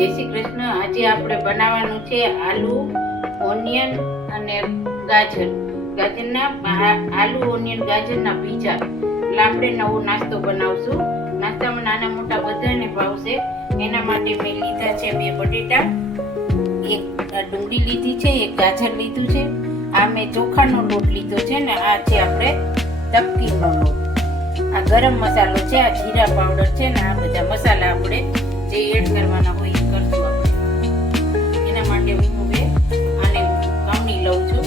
જય શ્રી કૃષ્ણ. આજે આપણે બનાવવાનું છે આલુ, ઓનિયન અને ગાજરના આલુ ઓનિયન ગાજરના પીઝા. એટલે આપણે નવો નાસ્તો બનાવશું. નાસ્તામાં નાના મોટા બધાને ભાવશે. એના માટે મેં લીધા છે 2 બટેટા, એક ડુંગળી લીધી છે, એક ગાજર લીધું છે. આ મેં ચોખાનો લોટ લીધો છે ને આ છે આપણે તપકીનો લોટ. આ ગરમ મસાલો છે, આ જીરા પાવડર છે ને આ બધા મસાલા આપણે જે એડ કરવાના હોય એ કરશું આપણે. એના માટે હું હવે આને કામણી લઉં છું.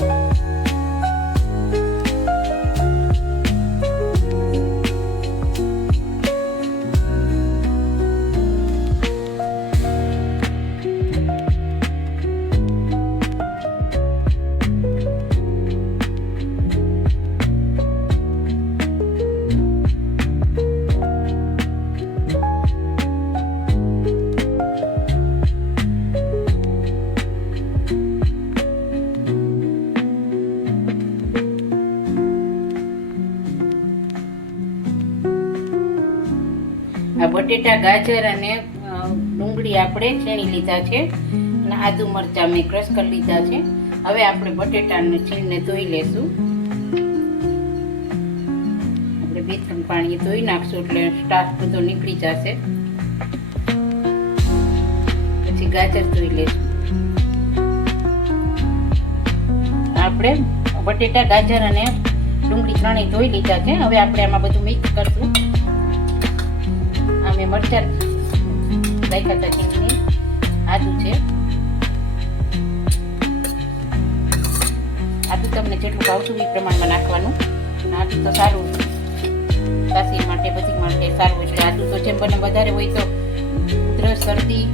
આ બટેટા, ગાજર અને ડુંગળી આપણે છીણી લીધા છે અને આદુ મરચાં મેં ક્રશ કરી લીધા છે. હવે આપણે બટેટાને છીણીને ધોઈ લેશું. આપણે 2-3 પાણી ધોઈ નાખશું એટલે સ્ટાર્ચ બધો નીકળી જશે. પછી ગાજર ધોઈ લેશું. આપણે બટેટા, ગાજર અને ડુંગળી ત્રણેય ધોઈ લીધા છે. હવે આપણે આમાં બધું મિક્સ કરશું. મેં મરચાં નાખ્યા હતા છીણીને, આદુ છે. આદુ તમને જેટલું ભાવતું એ પ્રમાણમાં નાખવાનું. આદુ તો સારું કાશી માટે બધી માટે સારું. એટલે આદુ તો જેમ બને વધારે હોય તો ઉધરસ, શરદી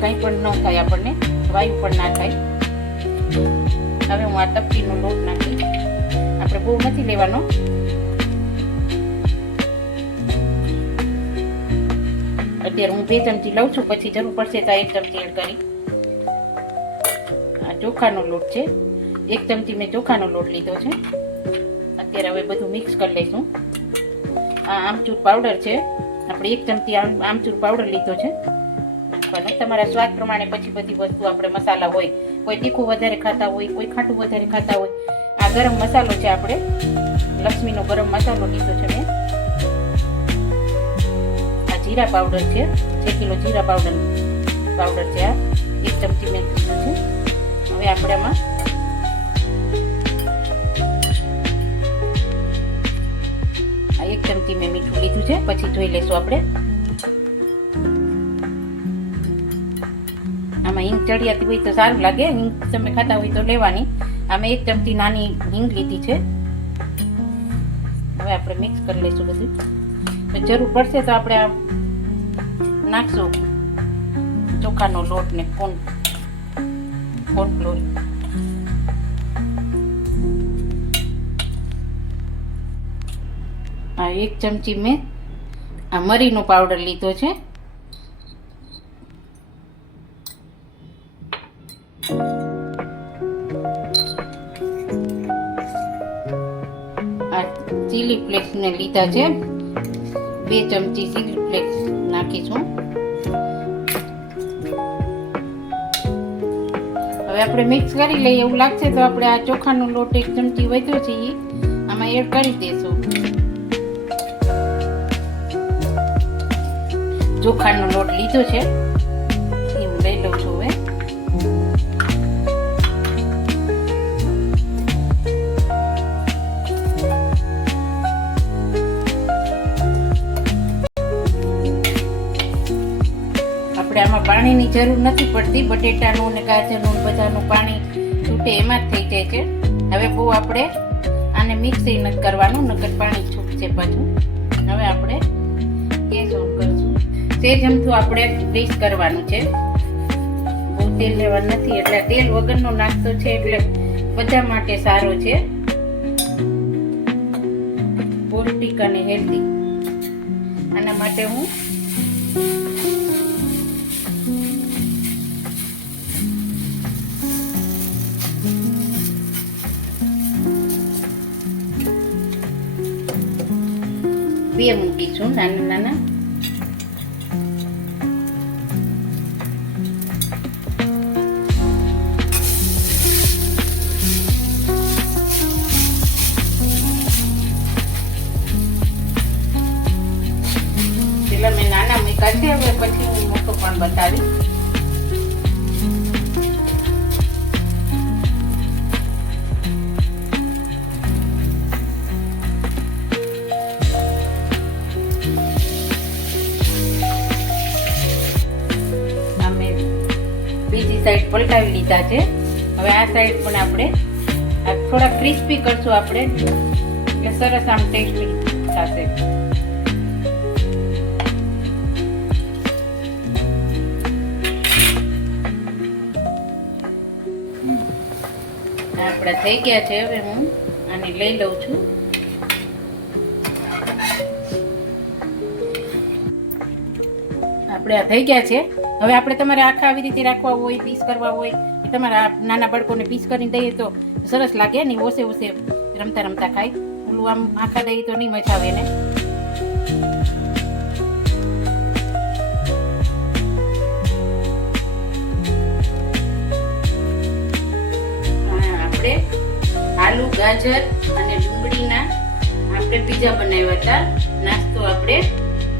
કંઈ પણ ન થાય, આપણને વાયુ પણ ના થાય. હવે હું આ તપકીનો લોટ નાખી. આપણે બહુ નથી લેવાનો. અત્યારે હું 2 ચમચી લઉં છું, પછી જરૂર પડશે તો 1 ચમચી એડ કરી. આ ચોખાનો લોટ છે, 1 ચમચી મેં ચોખાનો લોટ લીધો છે. અત્યારે હવે બધું મિક્સ કરી લઈશું. આ આમચૂર પાવડર છે, આપણે 1 ચમચી આમચૂર પાવડર લીધો છે નાખવાનો. તમારા સ્વાદ પ્રમાણે પછી બધી વસ્તુ આપણે મસાલા હોય, કોઈ તીખું વધારે ખાતા હોય, કોઈ ખાટું વધારે ખાતા હોય. આ ગરમ મસાલો છે, આપણે લક્ષ્મીનો ગરમ મસાલો લીધો છે મેં. જીરા પાવડર છે, 6 કિલો જીરા પાવડર છે. આ 1 ચમચી મેં લીધું છે. હવે આપણે આમાં આ 1 ચમચી મેં મીઠું લીધું છે. પછી જોઈ લઈશું આપણે. આમાં હિંગ ચડિયાતી હોય તો સારું લાગે. હિંગ તમે ખાતા હોય તો લેવાની. આમાં 1 ચમચી નાની હિંગ લીધી છે. હવે આપણે મિક્સ કરી લઈશું બધું. જરૂર પડશે તો આપણે નાખશું ચોખાનો લોટ ને કોર્નફ્લોર. આ 1 ચમચી મેં આ મરીનો પાવડર લીધો છે. આ ચીલી ફ્લેક્સ ને લીધા છે, 2 ચમચી ચીલી ફ્લેક્સ નાખીશું. હવે આપણે મિક્સ કરી લઈએ. એવું લાગશે તો આપણે આ ચોખાનો લોટ 1 ચમચી વધ્યો છે એ આમાં એડ કરી દઈશું. ચોખાનો લોટ લીધો છે એ હું લઈ લઉં છું. હવે આમાં પાણીની જરૂર નથી પડતી. બટેટાનું અને ગાજરનું બધાનું પાણી છૂટે એમાં જ થઈ જાય છે. હવે બહુ આપણે આને મિક્સ નથી કરવાનું, નકર પાણી છૂટશે પાછું. હવે આપણે ગેસ ઓન કરશું. સેજ અમથું આપણે ગ્રીસ કરવાનું છે, બહુ તેલ લેવાનું નથી. એટલે તેલ વગરનો નાસ્તો છે એટલે બધા માટે સારો છે, પૌષ્ટિક અને હેલ્ધી. આના માટે હું બે મૂકીશું નાના નાના. બતાવીશ. અમે બીજી સાઈડ પલટાવી લીધા છે. હવે આ સાઈડ પણ આપણે થોડા ક્રિસ્પી કરશું આપણે, એટલે સરસ આમ ટેસ્ટી થશે. આપણા થઈ ગયા છે. હવે હું આને લઈ લઉં છું. આપણે આ થઈ ગયા છે. હવે આપણે તમારે આખા આવી રીતે રાખવા હોય, પીસ કરવા હોય, તમારા નાના બાળકોને પીસ કરીને દઈએ તો સરસ લાગે ને, ઓસે ઓસે રમતા રમતા ખાય. ઓલું આમ આખા દઈએ તો નહીં મજા આવે ને. આપણે આલુ, ગાજર અને ડુંગળીના આપણે પીઝા બનાવ્યા હતા નાસ્તો. આપણે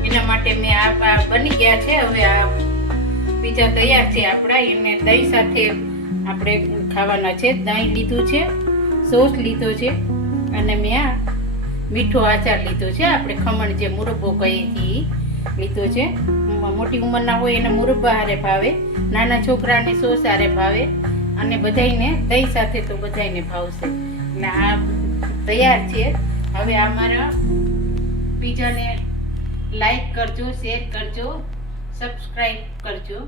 એના માટે મેં આ બની ગયા છે. હવે આ પીઝા તૈયાર છે આપણા. એને દહીં સાથે આપણે ખાવાના છે. દહીં લીધું છે, સોસ લીધો છે, અને મેં આ મીઠો આચાર લીધો છે. આપણે ખમણ જે મુરબ્બો કહીએ છીએ લીધો છે. મોટી ઉંમરના હોય એને મુરબ્બા હારે ભાવે, નાના છોકરાને સોસ હારે ભાવે, અને બધાયને દહીં સાથે તો બધાયને ભાવશે. એટલે આ તૈયાર છે. હવે આ મારા પીઝાને લાઈક કરજો, શેર કરજો, સબસ્ક્રાઈબ કરજો.